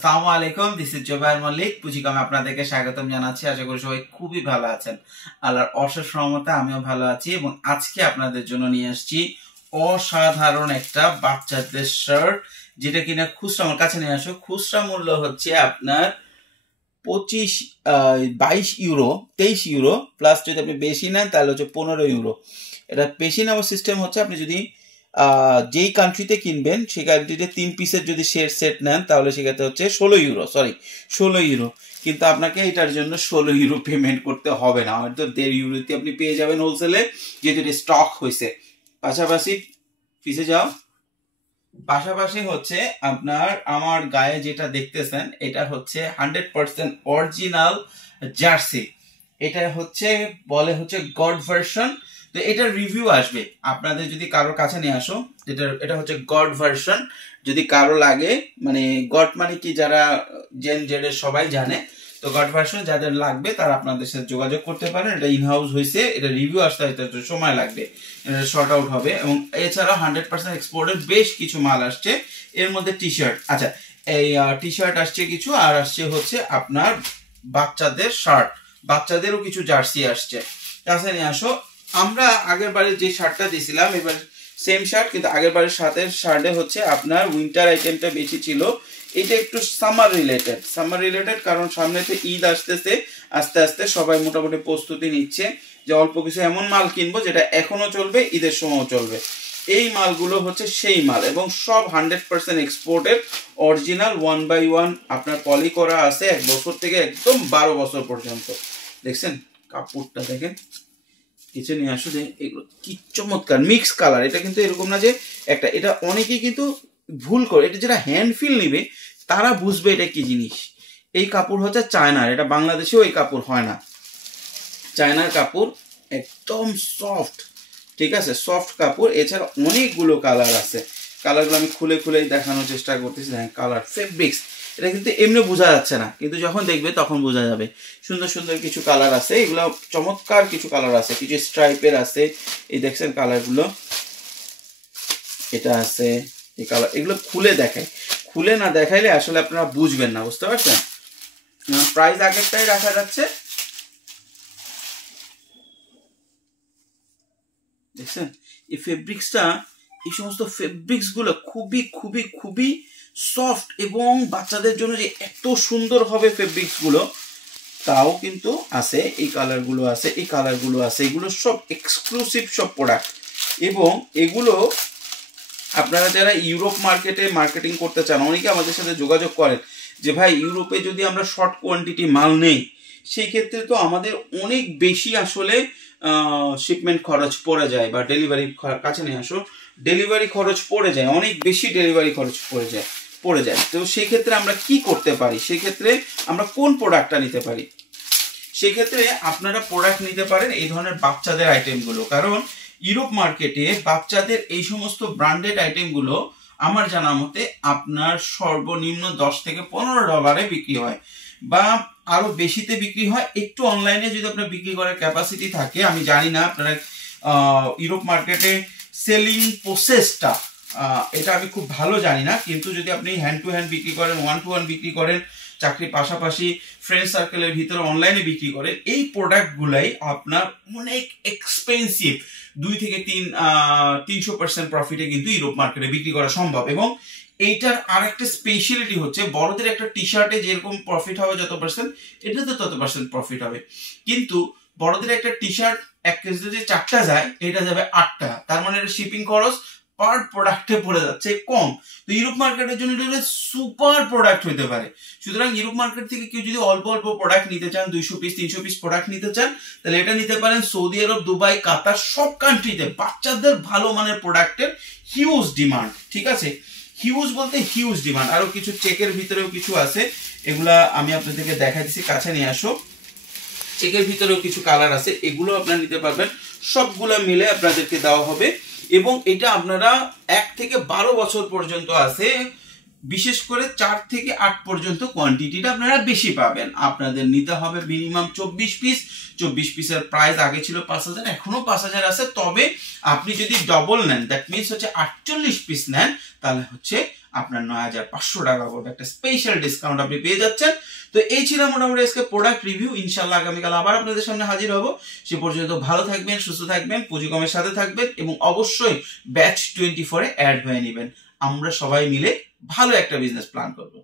আসসালামু আলাইকুম, this is Zubair Mallick. পুঁজিকমে আপনাদেরকে স্বাগতম জানাচ্ছি। আশা করি সবাই খুবই ভালো আছেন। আল্লাহর অশেষ রহমতে আমিও ভালো আছি এবং আজকে আপনাদের জন্য নিয়ে আসছি অসাধারণ একটা বাচ্চাদের শার্ট, যেটা কিনা খুচরা আমার কাছে নিয়ে আসো। খুচরা মূল্য হচ্ছে আপনার 22 ইউরো, 23 ইউরো প্লাস যদি আপনি বেশি নেন তাহলে হচ্ছে 15 ইউরো। এটা বেশি নেওয়ার সিস্টেম হচ্ছে আপনি যদি যেই কান্ট্রিতে কিনবেন সেই কান্ট্রিতে 3 পিসের যদি সেট নেন তাহলে সেক্ষেত্রে হচ্ছে 16 ইউরো। কিন্তু আপনাকে এটার জন্য 16 ইউরো পেমেন্ট করতে হবে না, হয়তো 1.5 ইউরোতে আপনি পেয়ে যাবেন হোলসেলে, যেহেতু এটা স্টক হয়েছে। পাশাপাশি পিছে যাও, পাশাপাশি হচ্ছে আপনার আমার গায়ে যেটা দেখতেছেন এটা হচ্ছে 100% অরিজিনাল জার্সি। এটা হচ্ছে বলে হচ্ছে গড ভার্সন। তো এটার রিভিউ আসবে আপনাদের যদি কারোর কাছে নিয়ে আসো। এটা হচ্ছে গড ভার্সন। যদি কারো লাগে, মানে গড মানে কি, যারা জেন জেডের সবাই জানে, তো গড ভার্সন যাদের লাগবে তারা আপনাদের সাথে যোগাযোগ করতে পারেন। এটা ইনহাউস হয়েছে, এটা রিভিউ আসতে একটু সময় লাগবে, এটা শর্ট আউট হবে। এবং এছাড়াও 100% এক্সপোর্টের বেশ কিছু মাল আসছে, এর মধ্যে টি শার্ট, আচ্ছা এই টি শার্ট আসছে কিছু, আর আসছে হচ্ছে আপনার বাচ্চাদের শার্ট, বাচ্চাদেরও কিছু জার্সি আসছে। কাছে নিয়ে আসো। আমরা আগের বারে যে শার্টটা দিয়েছিলাম এবার সেম শার্ট, কিন্তু আগের বারের শার্টে হচ্ছে আপনার উইন্টার আইটেমটা বেশি ছিল। এটা একটু সামার রিলেটেড, কারণ সামনে তো ঈদ আসতেছে, আস্তে আস্তে সবাই মোটামুটি প্রস্তুতি নিচ্ছে যে অল্প কিছু এমন মাল কিনবো যেটা এখনো চলবে, ঈদের সময়ও চলবে। এই মালগুলো হচ্ছে সেই মাল এবং সব 100% এক্সপোর্টের অরিজিনাল 1/1 আপনার পলি করা আছে, 1 বছর থেকে একদম 12 বছর পর্যন্ত। দেখছেন কাপড়টা, দেখেন কিছু নিয়ে আসলে এগুলো কি চমৎকার মিক্স কালার। এটা কিন্তু এরকম না যে একটা, এটা অনেকেই কিন্তু ভুল করে, এটা যেটা হ্যান্ড ফিল নিবে তারা বুঝবে এটা কি জিনিস। এই কাপড় হচ্ছে চায়নার, এটা বাংলাদেশেও এই কাপড় হয় না। চায়নার কাপড় একদম সফট, ঠিক আছে, সফট কাপড়। এছাড়া অনেকগুলো কালার আছে, কালারগুলো আমি খুলে খুলে দেখানোর চেষ্টা করতেছি। দেখেন কালার, ফেব্রিক্স, এটা কিন্তু এমনি বোঝা যাচ্ছে না, কিন্তু যখন দেখবে তখন বোঝা যাবে। সুন্দর সুন্দর কিছু কালার আছে, এগুলো চমৎকার কিছু কালার আছে, কিছু স্ট্রাইপের আছে, এই দেখছেন কালারগুলো, এটা আছে এই কালার। এগুলো খুলে দেখায়, খুলে না দেখাইলে আসলে আপনারা বুঝবেন না, বুঝতে পারছেন। প্রাইস আগেরটাই রাখা যাচ্ছে, দেখছেন এই ফেব্রিক্সটা, এই সমস্ত ফেব্রিক্স গুলো খুবই খুবই খুবই সফট এবং বাচ্চাদের জন্য যে এত সুন্দর হবে ফেব্রিক্স গুলো তাও কিন্তু আছে। এই কালারগুলো আছে, এই কালারগুলো আছে, এগুলো সব এক্সক্লুসিভ সব প্রোডাক্ট। এবং এগুলো আপনারা যারা ইউরোপ মার্কেটে মার্কেটিং করতে চান, অনেকে আমাদের সাথে যোগাযোগ করেন যে ভাই ইউরোপে যদি আমরা শর্ট কোয়ান্টিটি মাল নেই সেই ক্ষেত্রে তো আমাদের অনেক বেশি আসলে শিপমেন্ট খরচ পড়ে যায়, বা ডেলিভারি কাছে নিয়ে আসো, ডেলিভারি খরচ পড়ে যায়, অনেক বেশি ডেলিভারি খরচ পড়ে যায়। তো সেই ক্ষেত্রে আমরা কি করতে পারি, সেই ক্ষেত্রে আমরা কোন প্রোডাক্টটা নিতে পারি? সেক্ষেত্রে আপনারা প্রোডাক্ট নিতে পারেন এই ধরনের বাচ্চাদের আইটেমগুলো, কারণ ইউরোপ মার্কেটে বাচ্চাদের এই সমস্ত ব্র্যান্ডেড আইটেমগুলো আমার জানা মতে আপনার সর্বনিম্ন 10 থেকে $15 বিক্রি হয়, বা আরো বেশিতে বিক্রি হয়। একটু অনলাইনে যদি আপনার বিক্রি করার ক্যাপাসিটি থাকে, আমি জানি না আপনারা ইউরোপ মার্কেটে সেলিং প্রসেসটা, এটা আমি খুব ভালো জানি না, কিন্তু যদি আপনি হ্যান্ড টু হ্যান্ড বিক্রি করেন, 1-to-1 বিক্রি করেন, চাকরির পাশাপাশি ফ্রেন্ড সার্কেলের ভিতরে অনলাইনে বিক্রি করেন, এই প্রোডাক্টগুলাই আপনার অনেক এক্সপেন্সিভ, 2 থেকে 300% প্রফিটে কিন্তু ইউরোপ মার্কেটে বিক্রি করা সম্ভব। এবং এইটার আর একটা স্পেশালিটি হচ্ছে, বড়দের একটা টি শার্টে যেরকম প্রফিট হবে যত পার্সেন্ট, এটাতে তত পার্সেন্ট প্রফিট হবে। কিন্তু বড়দের একটা টি শার্ট 1 কেজি যদি 4টা যায়, এটা যাবে 8টা, তার মানে শিপিং খরচ পার প্রোডাক্টে পড়ে যাচ্ছে কম। তো ইউরোপ মার্কেটের জন্য এটা সুপার প্রোডাক্ট হতে পারে। সুতরাং ইউরোপ মার্কেট থেকে কেউ যদি অল্প অল্প প্রোডাক্ট নিতে চান, 200 পিস 300 পিস প্রোডাক্ট নিতে চান, তাহলে এটা নিতে পারেন। সৌদি আরব, দুবাই, কাতার সব কান্ট্রিতে বাচ্চাদের ভালো মানের প্রোডাক্টের হিউজ ডিমান্ড, ঠিক আছে, হিউজ বলতে হিউজ ডিমান্ড। আরো কিছু চেকের ভিতরেও কিছু আছে, এগুলা আমি আপনাদেরকে দেখাই দিচ্ছি, কাছে নিয়ে আসো। চেকের ভিতরেও কিছু কালার আছে, এগুলো আপনারা নিতে পারবেন, সবগুলা মিলে আপনাদেরকে দেওয়া হবে। এবং এটা আপনারা 1 থেকে 12 বছর পর্যন্ত আছে, বিশেষ করে 4 থেকে 8 পর্যন্ত কোয়ান্টিটিটা আপনারা বেশি পাবেন। আপনাদের নিতে হবে মিনিমাম 24 পিস। 24 পিসের প্রাইস আগে ছিল 5000, এখনো 5000 আছে। তবে আপনি যদি ডবল নেন, দ্যাট মিনস হচ্ছে 48 পিস নেন, তাহলে হচ্ছে আপনার 9500 টাকা পড়বে, একটা স্পেশাল ডিসকাউন্ট আপনি পেয়ে যাচ্ছেন। তো এই ছিল মোটামুটি আজকে প্রোডাক্ট রিভিউ। ইনশাআল্লাহ আগামীকাল আবার আপনাদের সামনে হাজির হব। সে পর্যন্ত ভালো থাকবেন, সুস্থ থাকবেন, পুঁজিকমের সাথে থাকবেন এবং অবশ্যই ব্যাচ 24 এ অ্যাড হয়ে নেবেন। আমরা সবাই মিলে ভালো একটা বিজনেস প্ল্যান করব।